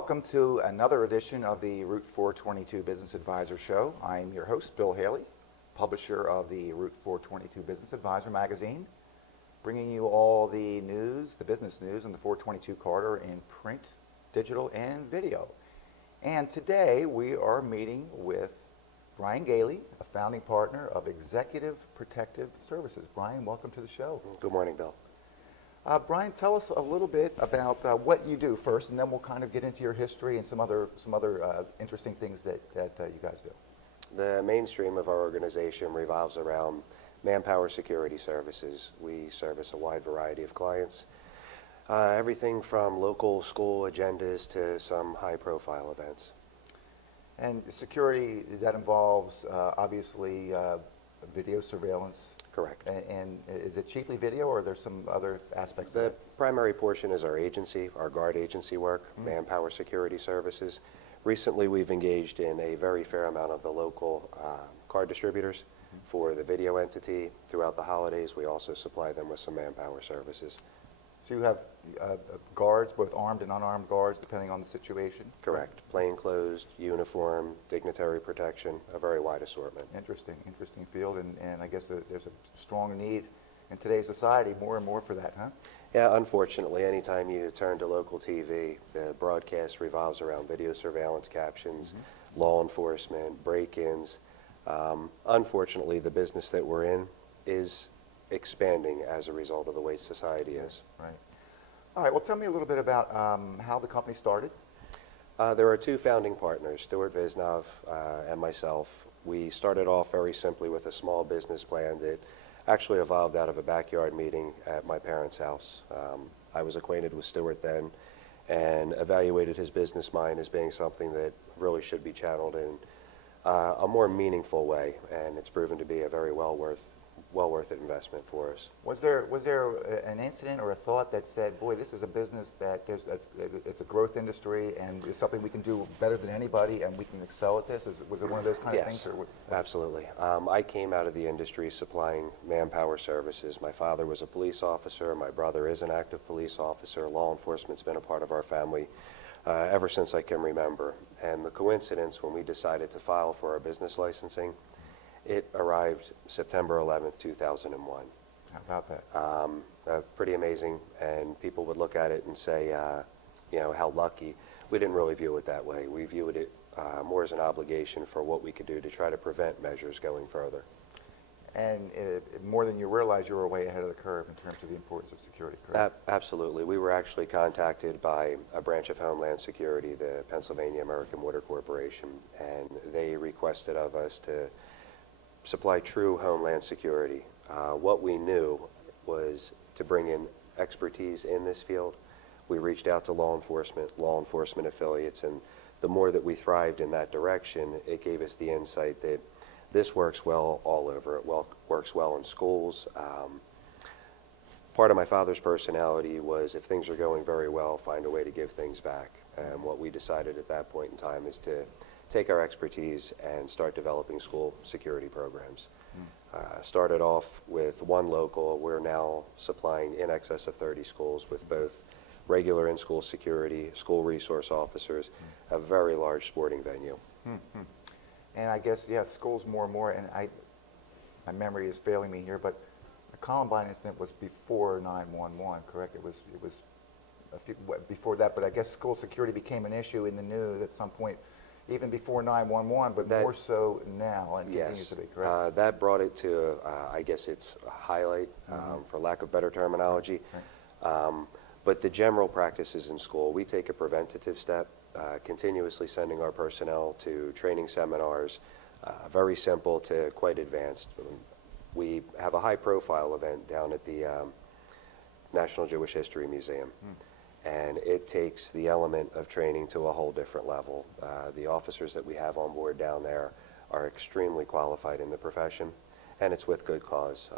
welcome to another edition of the Route 422 Business Advisor Show. I'm your host, Bill Haley, publisher of the Route 422 Business Advisor magazine, bringing you all the news, the business news in the 422 corridor in print, digital, and video. And today we are meeting with Brian Galie, a founding partner of Executive Protective Services. Brian, welcome to the show. Good morning, Bill. Brian, tell us a little bit about what you do first, and then we'll kind of get into your history and some other interesting things that you guys do. The mainstream of our organization revolves around manpower security services. We service a wide variety of clients, everything from local school agendas to some high-profile events. And security, that involves obviously video surveillance. Correct. And is it chiefly video, or are there some other aspects of The it? primary portion is our agency, our guard agency work, manpower security services. Recently, we've engaged in a very fair amount of the local card distributors for the video entity. Throughout the holidays, we also supply them with some manpower services. So you have guards, both armed and unarmed guards, depending on the situation? Correct. Plainclothes, uniform, dignitary protection, a very wide assortment. Interesting field, and I guess there's a strong need in today's society more and more for that, huh? Yeah, unfortunately, anytime you turn to local TV, the broadcast revolves around video surveillance captions, law enforcement, break-ins. Unfortunately, the business that we're in is expanding as a result of the way society is. Right. All right, well, tell me a little bit about how the company started. There are two founding partners, Stuart Visnov and myself. We started off very simply with a small business plan that actually evolved out of a backyard meeting at my parents' house. I was acquainted with Stuart then and evaluated his business mind as being something that really should be channeled in a more meaningful way, and it's proven to be a very well worth it investment for us. Was there an incident or a thought that said, boy, this is a business that it's a growth industry and it's something we can do better than anybody and we can excel at this? Was it one of those kind of things? Or Absolutely. I came out of the industry supplying manpower services. My father was a police officer. My brother is an active police officer. Law enforcement's been a part of our family ever since I can remember. And the coincidence when we decided to file for our business licensing, it arrived September 11th, 2001. How about that? Pretty amazing, and people would look at it and say, how lucky. We didn't really view it that way. We viewed it more as an obligation for what we could do to try to prevent measures going further. And more than you realize, you were way ahead of the curve in terms of the importance of security, correct? Absolutely. We were actually contacted by a branch of Homeland Security, the Pennsylvania American Water Corporation, and they requested of us to supply true Homeland Security. What we knew was to bring in expertise in this field. We reached out to law enforcement affiliates, and the more that we thrived in that direction, it gave us the insight that this works well all over. It works well in schools. Part of my father's personality was, if things are going very well, find a way to give things back. And what we decided at that point in time is to take our expertise and start developing school security programs. Started off with one local. We're now supplying in excess of 30 schools with both regular in-school security, school resource officers, a very large sporting venue. And I guess, schools more and more, and my memory is failing me here, but the Columbine incident was before 9/11, correct? It was a few before that, but I guess school security became an issue in the news at some point, even before 9/11, but more so now, and continues to be, correct? That brought it to, I guess it's a highlight, for lack of better terminology. Right. But the general practices in school, we take a preventative step, continuously sending our personnel to training seminars, very simple to quite advanced. We have a high-profile event down at the National Jewish History Museum. And it takes the element of training to a whole different level. The officers that we have on board down there are extremely qualified in the profession, and it's with good cause.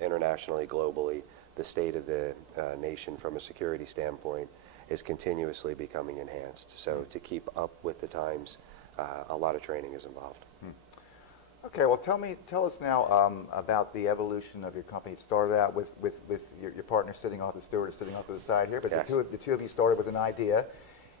Internationally, globally, the state of the nation from a security standpoint is continuously becoming enhanced. So to keep up with the times, a lot of training is involved. Okay, well, tell us now about the evolution of your company. It started out with your partner sitting off, the steward sitting off to the side here, but yes. the two of you started with an idea,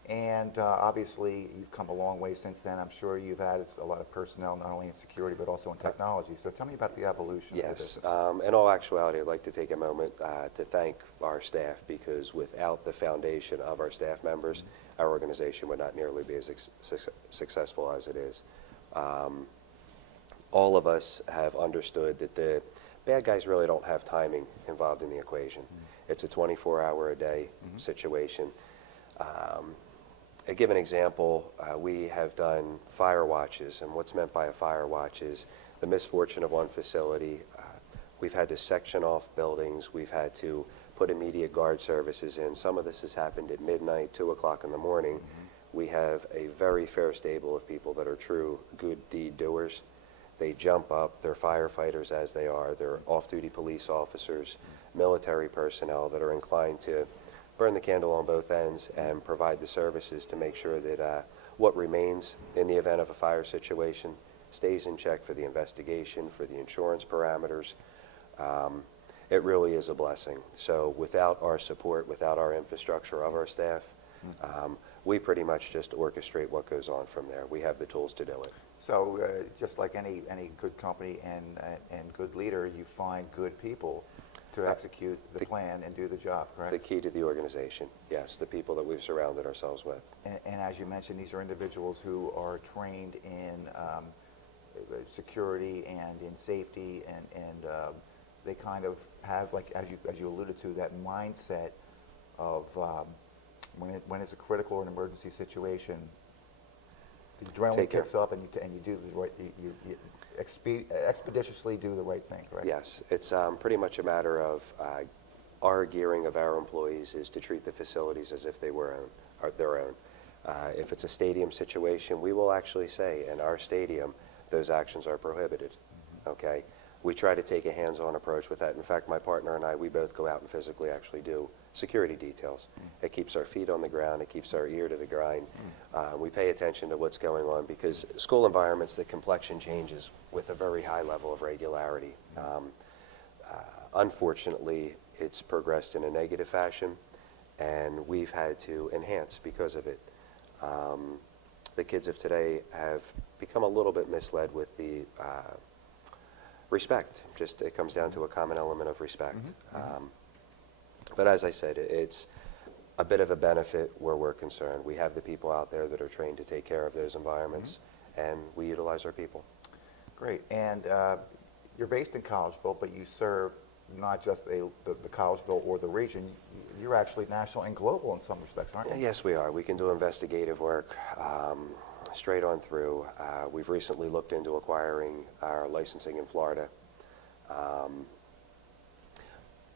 And obviously, you've come a long way since then. I'm sure you've added a lot of personnel, not only in security, but also in technology. So tell me about the evolution of the Yes. business. In all actuality, I'd like to take a moment to thank our staff, because without the foundation of our staff members, our organization would not nearly be as successful as it is. All of us have understood that the bad guys really don't have timing involved in the equation. It's a 24-hour-a-day situation. A given example, we have done fire watches, and what's meant by a fire watch is the misfortune of one facility. We've had to section off buildings. We've had to put immediate guard services in. Some of this has happened at midnight, 2 o'clock in the morning. We have a very fair stable of people that are true good deed doers. They jump up. They're firefighters as they are. They're off-duty police officers, military personnel that are inclined to burn the candle on both ends and provide the services to make sure that what remains in the event of a fire situation stays in check for the investigation, for the insurance parameters. It really is a blessing. So without our support, without our infrastructure of our staff, we pretty much just orchestrate what goes on from there. We have the tools to do it. So just like any good company and good leader, you find good people to execute the plan and do the job, correct? The key to the organization, yes, the people that we've surrounded ourselves with. And as you mentioned, these are individuals who are trained in security and in safety, and they kind of have, like as you alluded to, that mindset of when it's a critical or an emergency situation, the adrenaline kicks up, and you do the right, you expeditiously do the right thing, right? Yes, it's pretty much a matter of our gearing of our employees is to treat the facilities as if they were their own. If it's a stadium situation, we will actually say in our stadium, those actions are prohibited, okay? We try to take a hands-on approach with that. In fact, my partner and I, we both go out and physically actually do security details. It keeps our feet on the ground. It keeps our ear to the grind. We pay attention to what's going on, because school environments, the complexion changes with a very high level of regularity. Unfortunately, it's progressed in a negative fashion, and we've had to enhance because of it. The kids of today have become a little bit misled with the respect. Just it comes down to a common element of respect. But as I said, it's a bit of a benefit where we're concerned. We have the people out there that are trained to take care of those environments, and we utilize our people. Great. And you're based in Collegeville, but you serve not just the Collegeville or the region. You're actually national and global in some respects, aren't you? Yes, we are. We can do investigative work straight on through. We've recently looked into acquiring our licensing in Florida.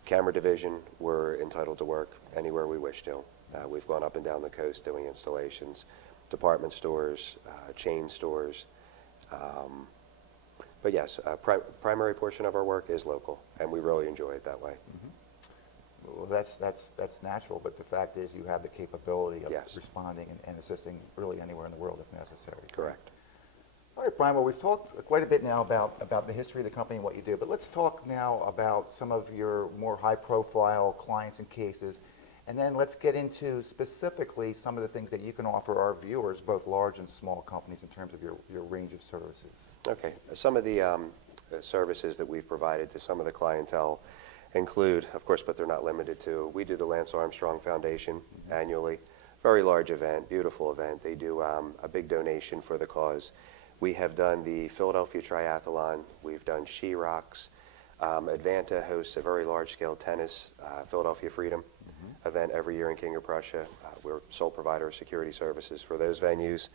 Camera division, we're entitled to work anywhere we wish to. We've gone up and down the coast doing installations, department stores, chain stores. But yes, primary portion of our work is local, and we really enjoy it that way. Well, that's natural, but the fact is you have the capability of Yes. responding and assisting really anywhere in the world if necessary. Correct. All right, Brian, well, we've talked quite a bit now about the history of the company and what you do, but let's talk now about some of your more high-profile clients and cases, and then let's get into specifically some of the things that you can offer our viewers, both large and small companies, in terms of your range of services. Okay. Some of the services that we've provided to some of the clientele include, of course, but they're not limited to, we do the Lance Armstrong Foundation annually. Very large event, beautiful event. They do a big donation for the cause. We have done the Philadelphia Triathlon. We've done She-Rocks. Advanta hosts a very large-scale tennis Philadelphia Freedom event every year in King of Prussia. We're sole provider of security services for those venues.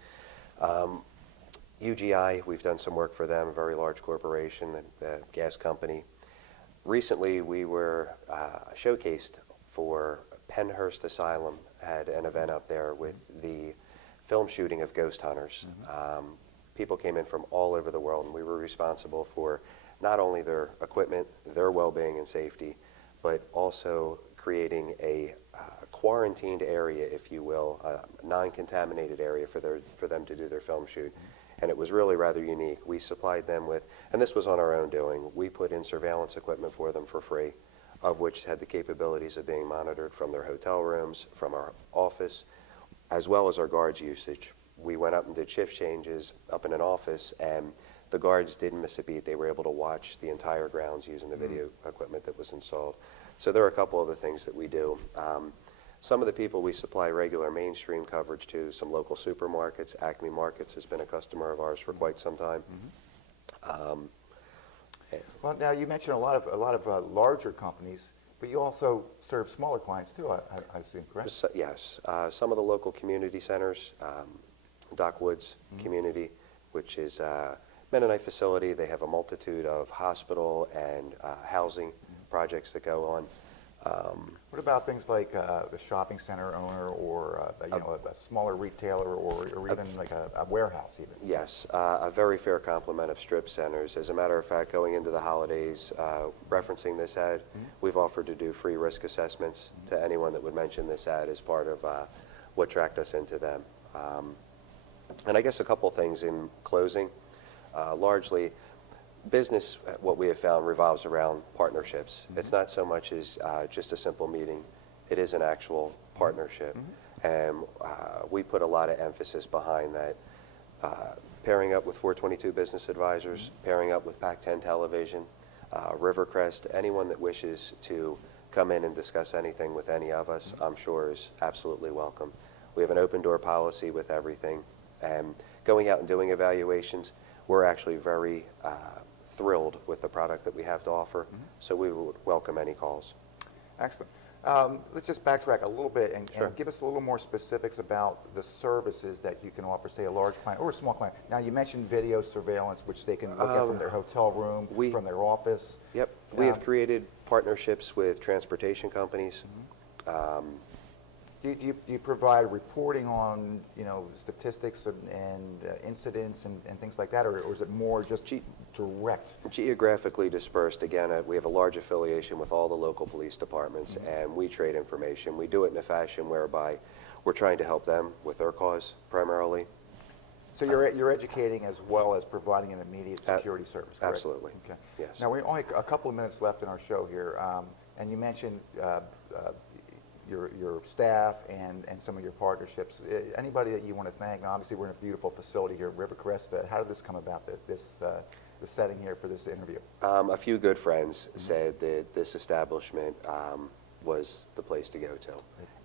UGI, we've done some work for them, a very large corporation, the gas company. Recently, we were showcased for Pennhurst Asylum, had an event up there with the film shooting of Ghost Hunters. People came in from all over the world, and we were responsible for not only their equipment, their well-being and safety, but also creating a quarantined area, if you will, a non-contaminated area for them to do their film shoot. And it was really rather unique. We supplied them with, and this was on our own doing, we put in surveillance equipment for them for free, of which had the capabilities of being monitored from their hotel rooms, from our office, as well as our guards' usage. We went up and did shift changes up in an office, and the guards didn't miss a beat. They were able to watch the entire grounds using the video equipment that was installed. So there are a couple other things that we do. Some of the people we supply regular mainstream coverage to, some local supermarkets. Acme Markets has been a customer of ours for quite some time. Well, now you mentioned a lot of larger companies, but you also serve smaller clients too, I assume, correct? Yes, some of the local community centers, Dock Woods Community, which is a Mennonite facility. They have a multitude of hospital and housing projects that go on. What about things like a shopping center owner or a smaller retailer or even like a warehouse even? Yes, a very fair complement of strip centers. As a matter of fact, going into the holidays, referencing this ad, we've offered to do free risk assessments to anyone that would mention this ad as part of what tracked us into them. And I guess a couple things in closing. Largely, business, what we have found, revolves around partnerships. It's not so much as just a simple meeting. It is an actual partnership. And we put a lot of emphasis behind that. Pairing up with 422 Business Advisors, pairing up with PAC-10 Television, Rivercrest, anyone that wishes to come in and discuss anything with any of us, I'm sure is absolutely welcome. We have an open door policy with everything. And going out and doing evaluations, we're actually very thrilled with the product that we have to offer, so we would welcome any calls. Excellent. Let's just backtrack a little bit and give us a little more specifics about the services that you can offer, say, a large client or a small client. Now, you mentioned video surveillance, which they can look at from their hotel room, from their office. Yep. We have created partnerships with transportation companies. Do you provide reporting on, statistics and incidents and things like that, or is it more just direct? Geographically dispersed. Again, we have a large affiliation with all the local police departments, and we trade information. We do it in a fashion whereby we're trying to help them with their cause primarily. So you're educating as well as providing an immediate security service, correct? Absolutely. Okay. Yes. Now, we only a couple of minutes left in our show here, and you mentioned your staff and some of your partnerships. Anybody that you want to thank? Now, obviously, we're in a beautiful facility here at Rivercrest. How did this come about, the setting here for this interview? A few good friends said that this establishment was the place to go to,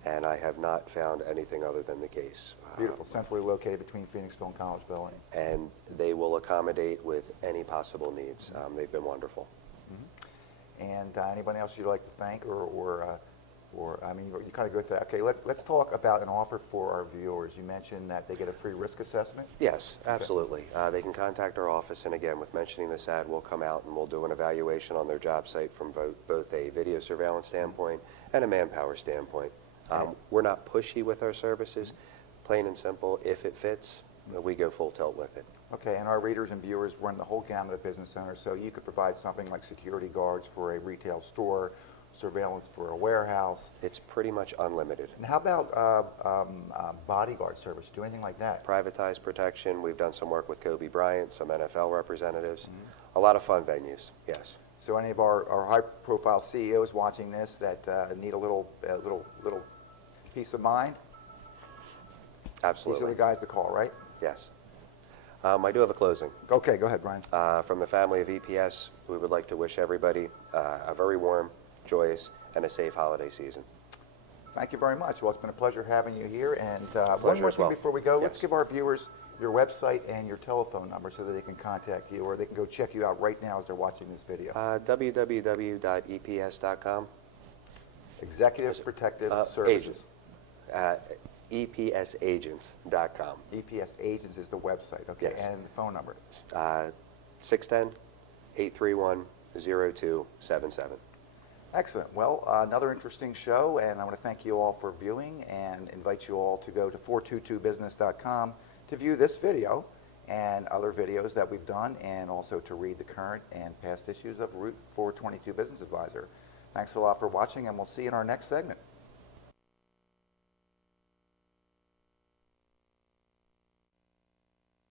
and I have not found anything other than the case. Beautiful, centrally located between Phoenixville and Collegeville. And they will accommodate with any possible needs. They've been wonderful. And anybody else you'd like to thank, or I mean, you kind of go through that. Okay, let's talk about an offer for our viewers. You mentioned that they get a free risk assessment? Yes, absolutely. They can contact our office, and again, with mentioning this ad, we'll come out and we'll do an evaluation on their job site from both a video surveillance standpoint and a manpower standpoint. We're not pushy with our services. Plain and simple, if it fits, we go full tilt with it. Okay, and our readers and viewers run the whole gamut of business owners, so you could provide something like security guards for a retail store, surveillance for a warehouse. It's pretty much unlimited. And how about bodyguard service? Do anything like that? Privatized protection. We've done some work with Kobe Bryant, some NFL representatives. A lot of fun venues, yes. So any of our high-profile CEOs watching this that need a little peace of mind? Absolutely. These are the guys to call, right? Yes. I do have a closing. Okay, go ahead, Brian. From the family of EPS, we would like to wish everybody a very warm, joyous, and a safe holiday season. Thank you very much. Well, it's been a pleasure having you here. And one Pleasure more as thing well. before we go. Yes. Let's give our viewers your website and your telephone number so that they can contact you, or they can go check you out right now as they're watching this video. www.eps.com. Executive Protective Services. EPSagents.com. EPS Agents is the website, okay? Yes. And the phone number? 610-831-0277. Excellent. Well, another interesting show, and I want to thank you all for viewing and invite you all to go to 422business.com to view this video and other videos that we've done, and also to read the current and past issues of Route 422 Business Advisor. Thanks a lot for watching, and we'll see you in our next segment.